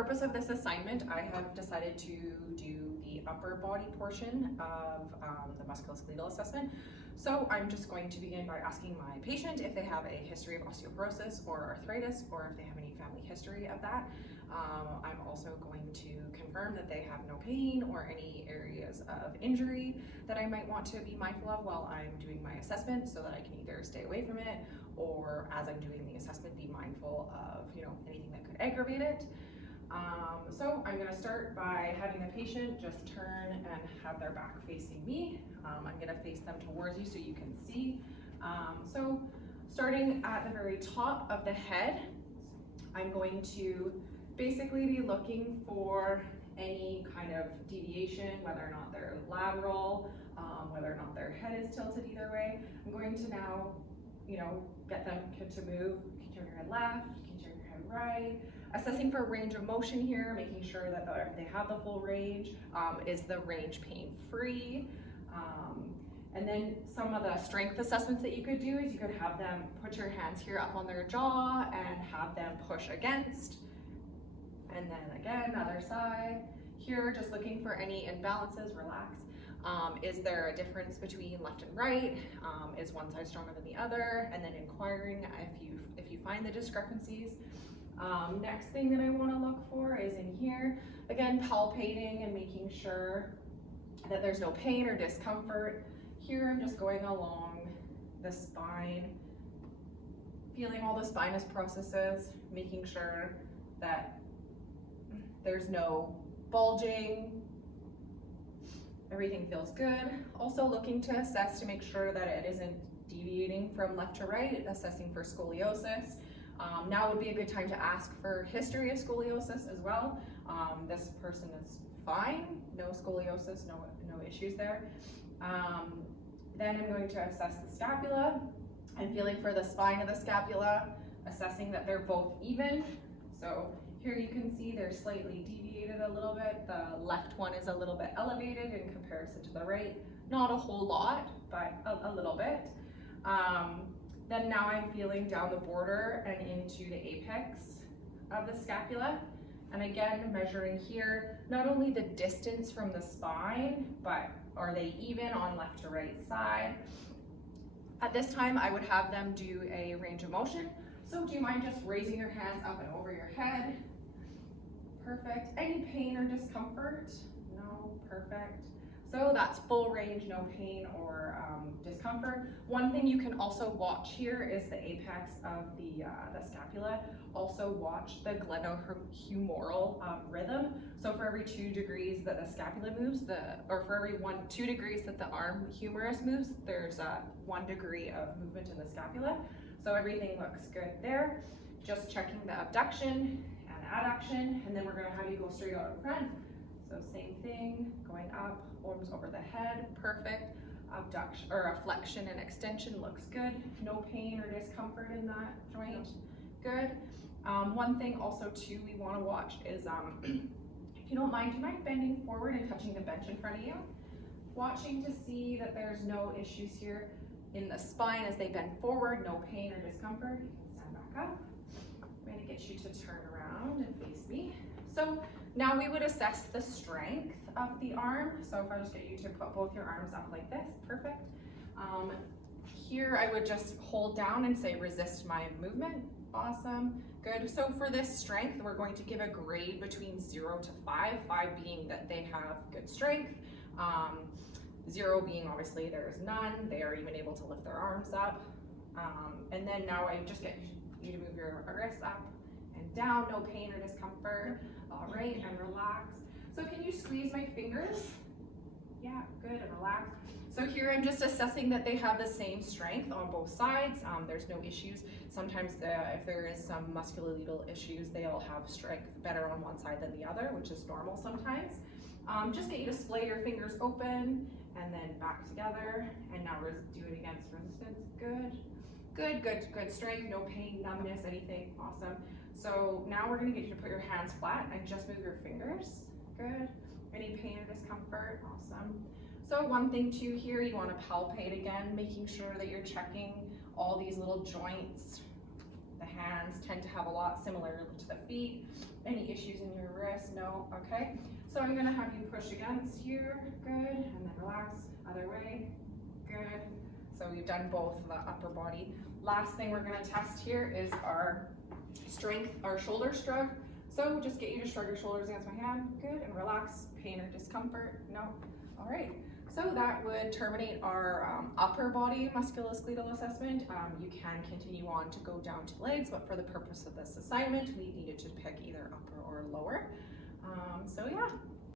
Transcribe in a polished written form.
purpose of this assignment, I have decided to do the upper body portion of the musculoskeletal assessment. So I'm just going to begin by asking my patient if they have a history of osteoporosis or arthritis, or if they have any family history of that. I'm also going to confirm that they have no pain or any areas of injury that I might want to be mindful of while I'm doing my assessment, so that I can either stay away from it, or as I'm doing the assessment, be mindful of anything that could aggravate it. So I'm going to start by having the patient just turn and have their back facing me. I'm going to face them towards you so you can see. So starting at the very top of the head, I'm going to basically be looking for any kind of deviation, whether or not they're lateral, whether or not their head is tilted either way. I'm going to now, get them to move. You can turn your head left, you can turn your head right. Assessing for range of motion here, making sure that they have the full range. Is the range pain-free? And then some of the strength assessments that you could do is you could have them put your hands here up on their jaw and have them push against. And then again, other side. Here, just looking for any imbalances, relax. Is there a difference between left and right? Is one side stronger than the other? And then inquiring if you find the discrepancies. Next thing that I want to look for is in here, again, palpating and making sure that there's no pain or discomfort. Here I'm just going along the spine, feeling all the spinous processes, making sure that there's no bulging, everything feels good. Also looking to assess to make sure that it isn't deviating from left to right, assessing for scoliosis. Now would be a good time to ask for history of scoliosis as well. This person is fine, no scoliosis, no issues there. Then I'm going to assess the scapula and feeling for the spine of the scapula, assessing that they're both even. So here you can see they're slightly deviated a little bit. The left one is a little bit elevated in comparison to the right. Not a whole lot, but a little bit. Then now I'm feeling down the border and into the apex of the scapula. And again, measuring here, not only the distance from the spine, but are they even on left to right side? At this time, I would have them do a range of motion. So do you mind just raising your hands up and over your head? Perfect. Any pain or discomfort? No, perfect. So that's full range, no pain or discomfort. One thing you can also watch here is the apex of the scapula. Also watch the glenohumeral rhythm. So for every 2 degrees that the scapula moves, or for every 2 degrees that the arm humerus moves, there's 1 degree of movement in the scapula. So everything looks good there. Just checking the abduction and adduction, and then we're gonna have you go straight out in front. So same thing, going up, arms over the head, perfect. Abduction or a flexion and extension looks good. No pain or discomfort in that joint, good. One thing also too we want to watch is, if you don't mind, do you mind bending forward and touching the bench in front of you? Watching to see that there's no issues here in the spine as they bend forward, no pain or discomfort. You can stand back up. I'm going to get you to turn around and face me. So now we would assess the strength of the arm. So if I just get you to put both your arms up like this, perfect. Here I would just hold down and say resist my movement. Awesome, good. So for this strength, we're going to give a grade between 0 to 5, 5 being that they have good strength, 0 being obviously there is none, they are even able to lift their arms up. And then now I just get you to move your wrists up and down, no pain or discomfort. All right, and relax. So can you squeeze my fingers? Yeah, good, and relax. So here I'm just assessing that they have the same strength on both sides. There's no issues. Sometimes if there is some musculoskeletal issues, they'll have strength better on one side than the other, which is normal sometimes. Just get you to splay your fingers open and then back together. And now do it against resistance. Good, good, good, good strength, no pain, numbness, anything, awesome. So now we're gonna get you to put your hands flat and just move your fingers. Good. Any pain or discomfort? Awesome. So one thing too here, you want to palpate again, making sure that you're checking all these little joints The hands tend to have a lot similar to the feet. Any issues in your wrist? No? Okay. So I'm gonna have you push against here, good, and then relax, other way, good. So we've done both the upper body. Last thing we're gonna test here is our strength, our shoulder shrug. So just get you to shrug your shoulders against my hand, good, and relax. Pain or discomfort? No? All right. So that would terminate our upper body musculoskeletal assessment. You can continue on to go down to legs, but for the purpose of this assignment, we needed to pick either upper or lower. So yeah.